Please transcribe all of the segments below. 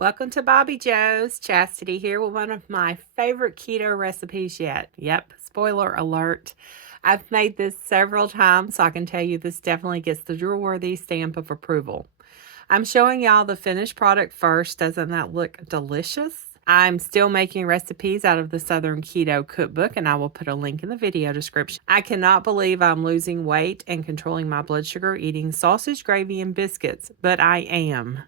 Welcome to Bobbi Jo's. Chastity here with one of my favorite keto recipes yet. Yep, spoiler alert. I've made this several times, so I can tell you this definitely gets the drawer-worthy stamp of approval. I'm showing y'all the finished product first. Doesn't that look delicious? I'm still making recipes out of the Southern Keto cookbook, and I will put a link in the video description. I cannot believe I'm losing weight and controlling my blood sugar eating sausage, gravy, and biscuits, but I am.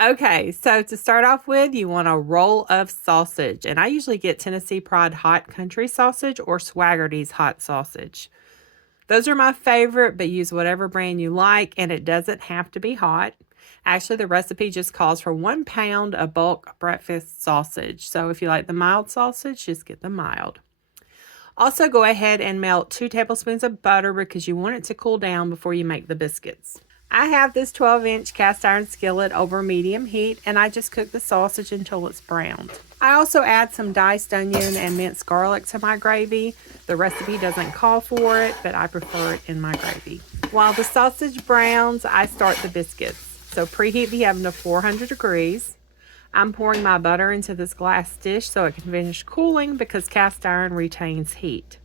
Okay, so to start off with, you want a roll of sausage. And I usually get Tennessee Pride Hot Country Sausage or Swaggerty's Hot Sausage. Those are my favorite, but use whatever brand you like, and it doesn't have to be hot. Actually, the recipe just calls for 1 pound of bulk breakfast sausage. So if you like the mild sausage, just get the mild. Also, go ahead and melt 2 tablespoons of butter because you want it to cool down before you make the biscuits. I have this 12-inch cast iron skillet over medium heat, and I just cook the sausage until it's browned. I also add some diced onion and minced garlic to my gravy. The recipe doesn't call for it, but I prefer it in my gravy. While the sausage browns, I start the biscuits. So preheat the oven to 400 degrees. I'm pouring my butter into this glass dish so it can finish cooling because cast iron retains heat.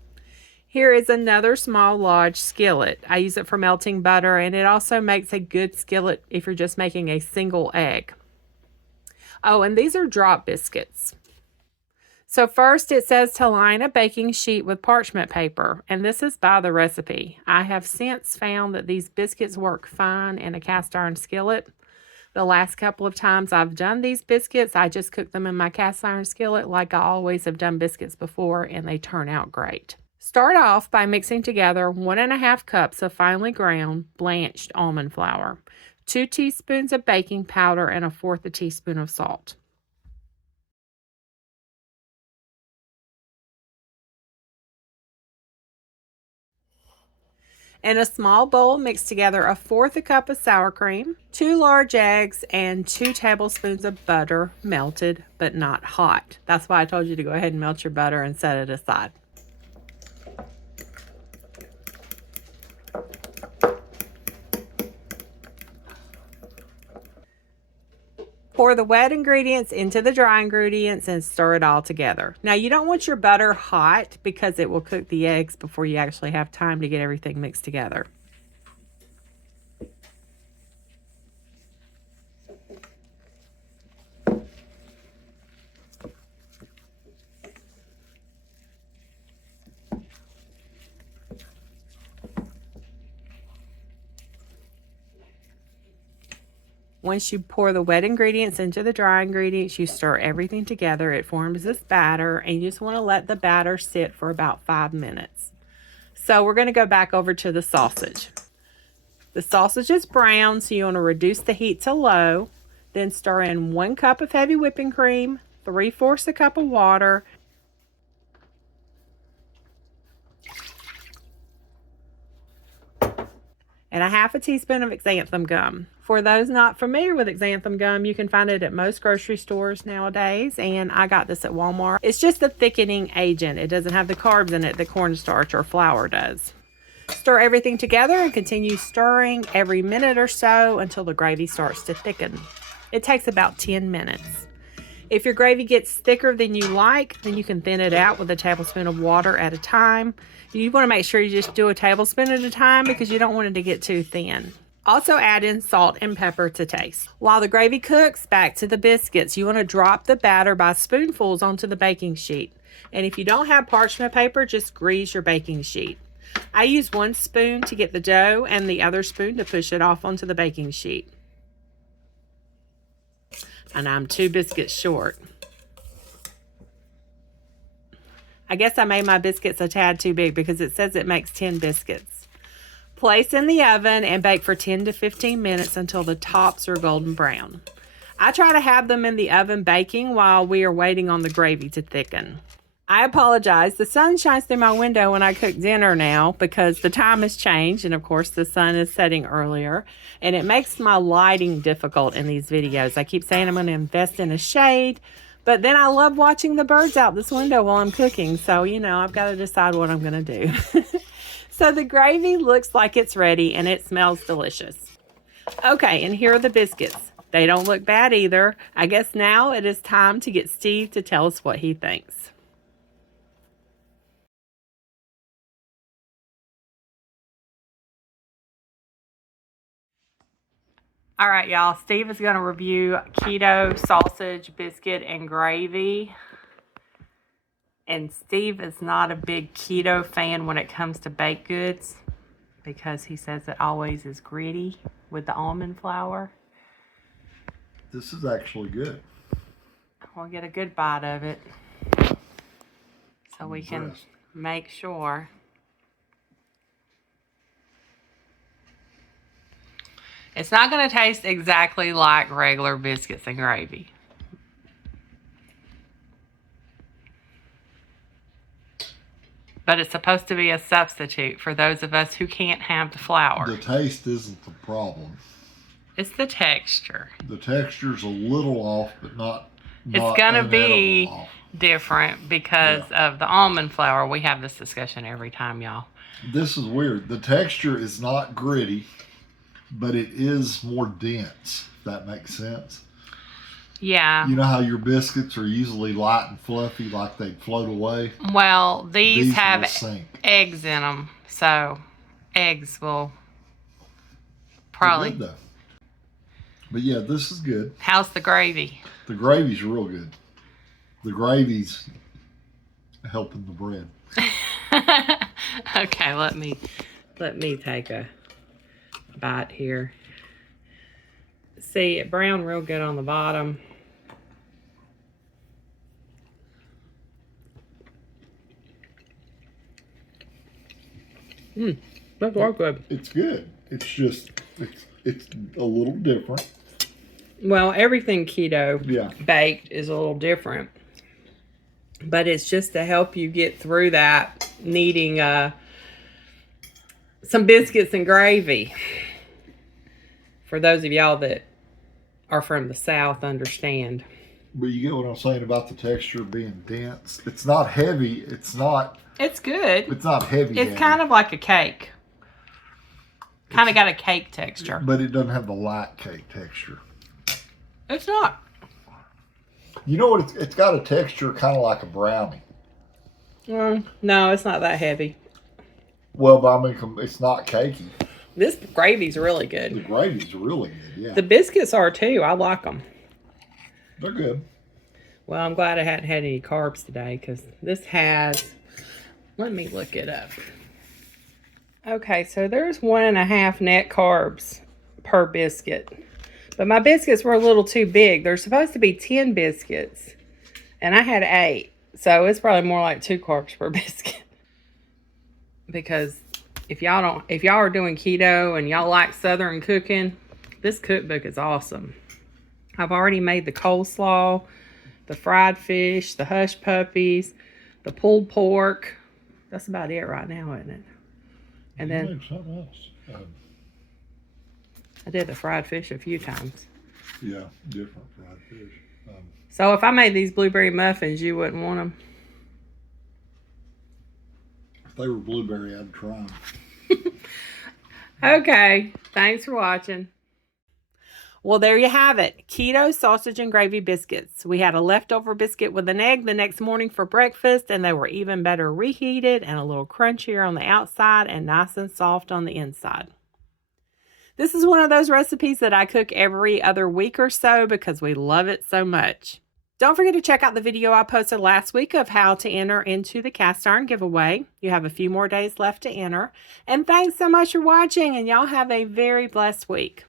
Here is another small Lodge skillet. I use it for melting butter, and it also makes a good skillet if you're just making a single egg. Oh, and these are drop biscuits. So first it says to line a baking sheet with parchment paper, and this is by the recipe. I have since found that these biscuits work fine in a cast iron skillet. The last couple of times I've done these biscuits, I just cook them in my cast iron skillet like I always have done biscuits before, and they turn out great. Start off by mixing together 1½ cups of finely ground blanched almond flour, 2 teaspoons of baking powder, and 1/4 teaspoon of salt. In a small bowl, mix together 1/4 cup of sour cream, 2 large eggs, and 2 tablespoons of butter, melted but not hot. That's why I told you to go ahead and melt your butter and set it aside. Pour the wet ingredients into the dry ingredients and stir it all together. Now, you don't want your butter hot because it will cook the eggs before you actually have time to get everything mixed together. Once you pour the wet ingredients into the dry ingredients, you stir everything together. It forms this batter, and you just want to let the batter sit for about 5 minutes. So we're going to go back over to the sausage. The sausage is brown, so you want to reduce the heat to low. Then stir in 1 cup of heavy whipping cream, 3/4 cup of water, and 1/2 teaspoon of xanthan gum. For those not familiar with xanthan gum, you can find it at most grocery stores nowadays, and I got this at Walmart. It's just a thickening agent. It doesn't have the carbs in it that cornstarch or flour does. Stir everything together and continue stirring every minute or so until the gravy starts to thicken. It takes about 10 minutes. If your gravy gets thicker than you like, then you can thin it out with a tablespoon of water at a time. You want to make sure you just do a tablespoon at a time because you don't want it to get too thin. Also add in salt and pepper to taste. While the gravy cooks, back to the biscuits. You want to drop the batter by spoonfuls onto the baking sheet. And if you don't have parchment paper, just grease your baking sheet. I use 1 spoon to get the dough and the other spoon to push it off onto the baking sheet. And I'm 2 biscuits short. I guess I made my biscuits a tad too big because it says it makes 10 biscuits. Place in the oven and bake for 10 to 15 minutes until the tops are golden brown. I try to have them in the oven baking while we are waiting on the gravy to thicken. I apologize. The sun shines through my window when I cook dinner now because the time has changed, and of course the sun is setting earlier, and it makes my lighting difficult in these videos. I keep saying I'm going to invest in a shade, but then I love watching the birds out this window while I'm cooking, so I've got to decide what I'm going to do. So the gravy looks like it's ready and it smells delicious. Okay, and here are the biscuits. They don't look bad either. I guess now it is time to get Steve to tell us what he thinks. All right, y'all. Steve is going to review keto sausage, biscuit, and gravy. And Steve is not a big keto fan when it comes to baked goods because he says it always is gritty with the almond flour. This is actually good. We'll get a good bite of it so we can make sure. It's not going to taste exactly like regular biscuits and gravy. But it's supposed to be a substitute for those of us who can't have the flour. The taste isn't the problem. It's the texture. The texture's a little off, but not it's going to be different because of the almond flour. We have this discussion every time, y'all. This is weird. The texture is not gritty, but it is more dense, if that makes sense. Yeah. You know how your biscuits are usually light and fluffy, like they float away? Well, these have sink. Eggs in them, so eggs will probably... They're good, though. But yeah, this is good. How's the gravy? The gravy's real good. The gravy's helping the bread. Okay, let me take a bite here. See, it browned real good on the bottom. That's all good. It's good. It's just it's a little different. Well, everything keto baked is a little different. But it's just to help you get through that needing some biscuits and gravy. For those of y'all that are from the South, understand. But you get what I'm saying about the texture being dense. It's not heavy. It's not... It's good. It's not heavy. It's kind of like a cake. Kind of got a cake texture. But it doesn't have the light cake texture. It's not. You know what? It's got a texture kind of like a brownie. No, it's not that heavy. Well, but I mean, it's not cakey. This gravy's really good. The gravy's really good, yeah. The biscuits are too. I like them. They're good. Well, I'm glad I hadn't had any carbs today because this has... Let me look it up. Okay, so there's 1.5 net carbs per biscuit. But my biscuits were a little too big. They're supposed to be 10 biscuits. And I had 8. So it's probably more like 2 carbs per biscuit. Because if y'all are doing keto and y'all like Southern cooking, this cookbook is awesome. I've already made the coleslaw, the fried fish, the hush puppies, the pulled pork. That's about it right now, isn't it? And then something else. I did the fried fish a few times. Yeah, different fried fish. So if I made these blueberry muffins, you wouldn't want them? If they were blueberry, I'd try them. Okay, thanks for watching. Well, there you have it. Keto sausage and gravy biscuits. We had a leftover biscuit with an egg the next morning for breakfast, and they were even better reheated and a little crunchier on the outside and nice and soft on the inside. This is one of those recipes that I cook every other week or so because we love it so much. Don't forget to check out the video I posted last week of how to enter into the cast iron giveaway. You have a few more days left to enter. And thanks so much for watching, and y'all have a very blessed week.